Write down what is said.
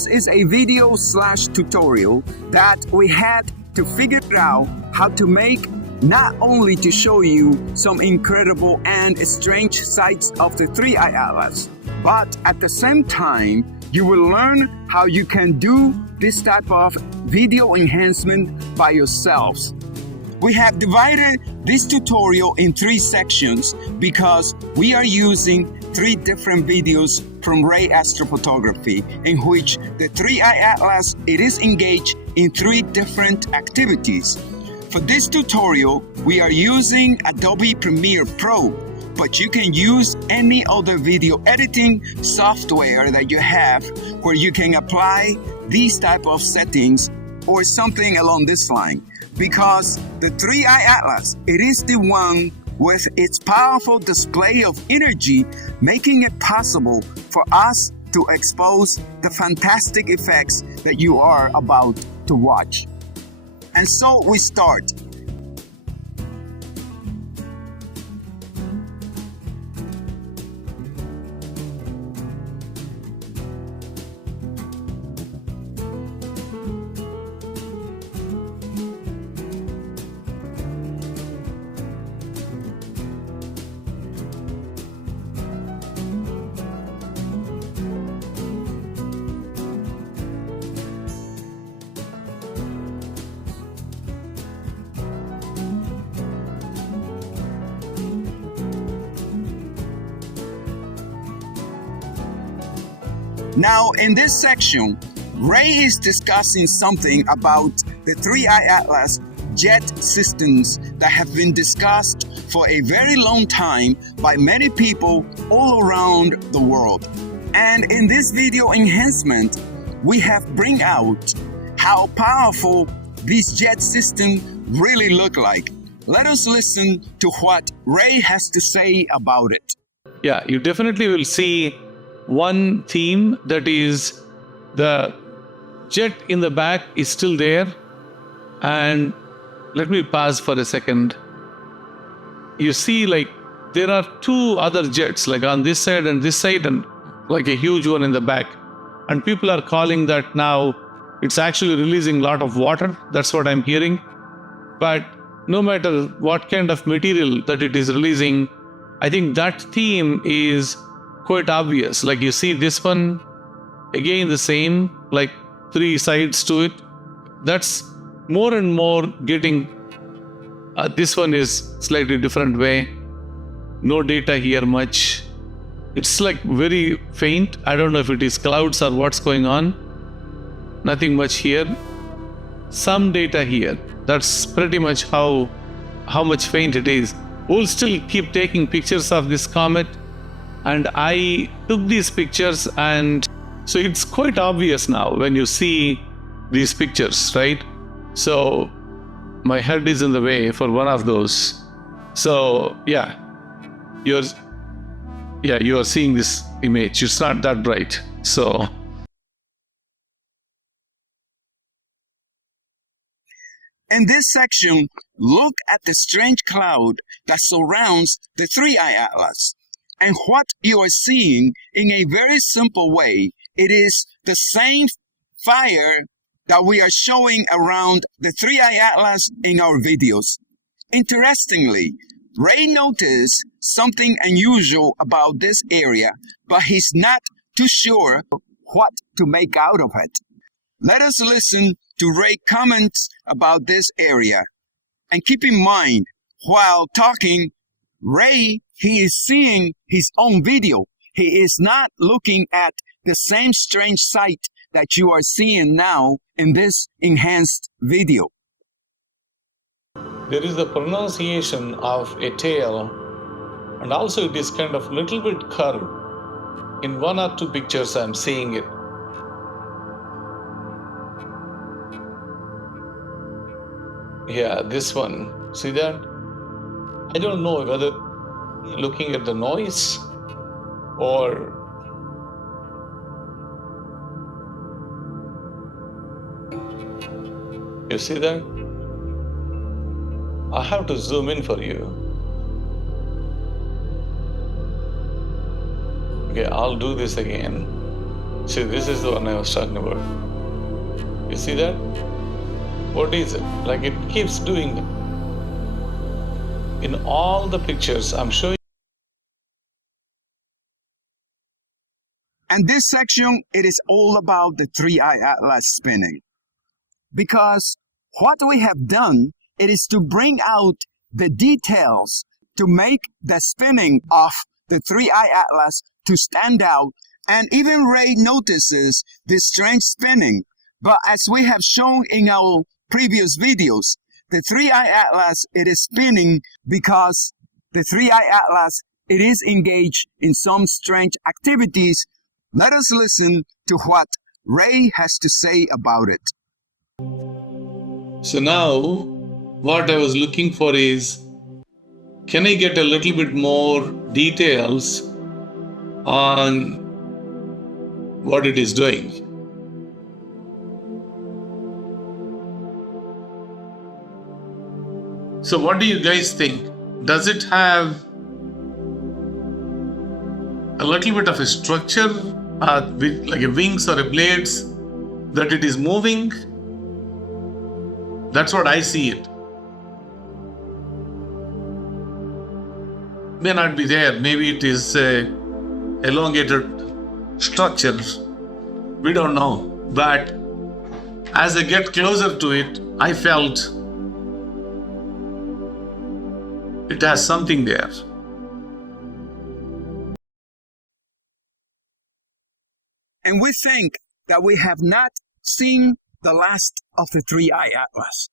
This is a video slash tutorial that we had to figure out how to make, not only to show you some incredible and strange sights of the three-eye atlas, but at the same time, you will learn how you can do this type of video enhancement by yourselves. We have divided this tutorial in 3 sections because we are using 3 different videos from Ray Astrophotography, in which the three-eye atlas it is engaged in 3 different activities. For this tutorial, we are using Adobe Premiere Pro, but you can use any other video editing software that you have where you can apply these type of settings or something along this line. Because the three-eye atlas, it is the one with its powerful display of energy, making it possible for us to expose the fantastic effects that you are about to watch. And so we start. Now, in this section, Ray is discussing something about the three-eye atlas jet systems that have been discussed for a very long time by many people all around the world. And in this video enhancement, we have bring out how powerful these jet systems really look like. Let us listen to what Ray has to say about it. Yeah, you definitely will see one theme, that is the jet in the back is still there. And let me pause for a second. You see, like, there are 2 other jets, like on this side and this side, and like a huge one in the back. And people are calling that now it's actually releasing a lot of water. That's what I'm hearing. But no matter what kind of material that it is releasing, I think that theme is quite obvious. Like, you see this one, again the same, like 3 sides to it. That's more and more getting, this one is slightly different way. No data here much. It's like very faint. I don't know if it is clouds or what's going on. Nothing much here. Some data here. That's pretty much how much faint it is. We'll still keep taking pictures of this comet. And I took these pictures, and so it's quite obvious now when you see these pictures, right? So my head is in the way for one of those. So yeah, you are seeing this image. It's not that bright. So in this section, look at the strange cloud that surrounds the three-eye atlas. And what you are seeing in a very simple way, it is the same fire that we are showing around the three-eye atlas in our videos. Interestingly, Ray noticed something unusual about this area, but he's not too sure what to make out of it. Let us listen to Ray's comments about this area. And keep in mind, while talking, Ray, he is seeing his own video. He is not looking at the same strange sight that you are seeing now in this enhanced video. there is the pronunciation of a tail, and also it is kind of little bit curved. In 1 or 2 pictures I'm seeing it. Yeah, this one. See that? I don't know whether looking at the noise or you see that? I have to zoom in for you. Okay, I'll do this again. See, this is the one I was talking about. You see that? What is it? Like it keeps doing it. In all the pictures I'm showing. And this section, it is all about the 3-eye atlas spinning. Because what we have done, it is to bring out the details to make the spinning of the 3-eye atlas to stand out. And even Ray notices this strange spinning. But as we have shown in our previous videos, the 3-eye atlas, it is spinning because the 3-eye atlas, it is engaged in some strange activities. Let us listen to what Ray has to say about it. So now, what I was looking for is, can I get a little bit more details on what it is doing? So what do you guys think? Does it have a little bit of a structure, with like a wings or a blades that it is moving? That's what I see it. May not be there. Maybe it is a elongated structure. We don't know. But as I get closer to it, I felt it has something there. And we think that we have not seen the last of the 3-eye atlas.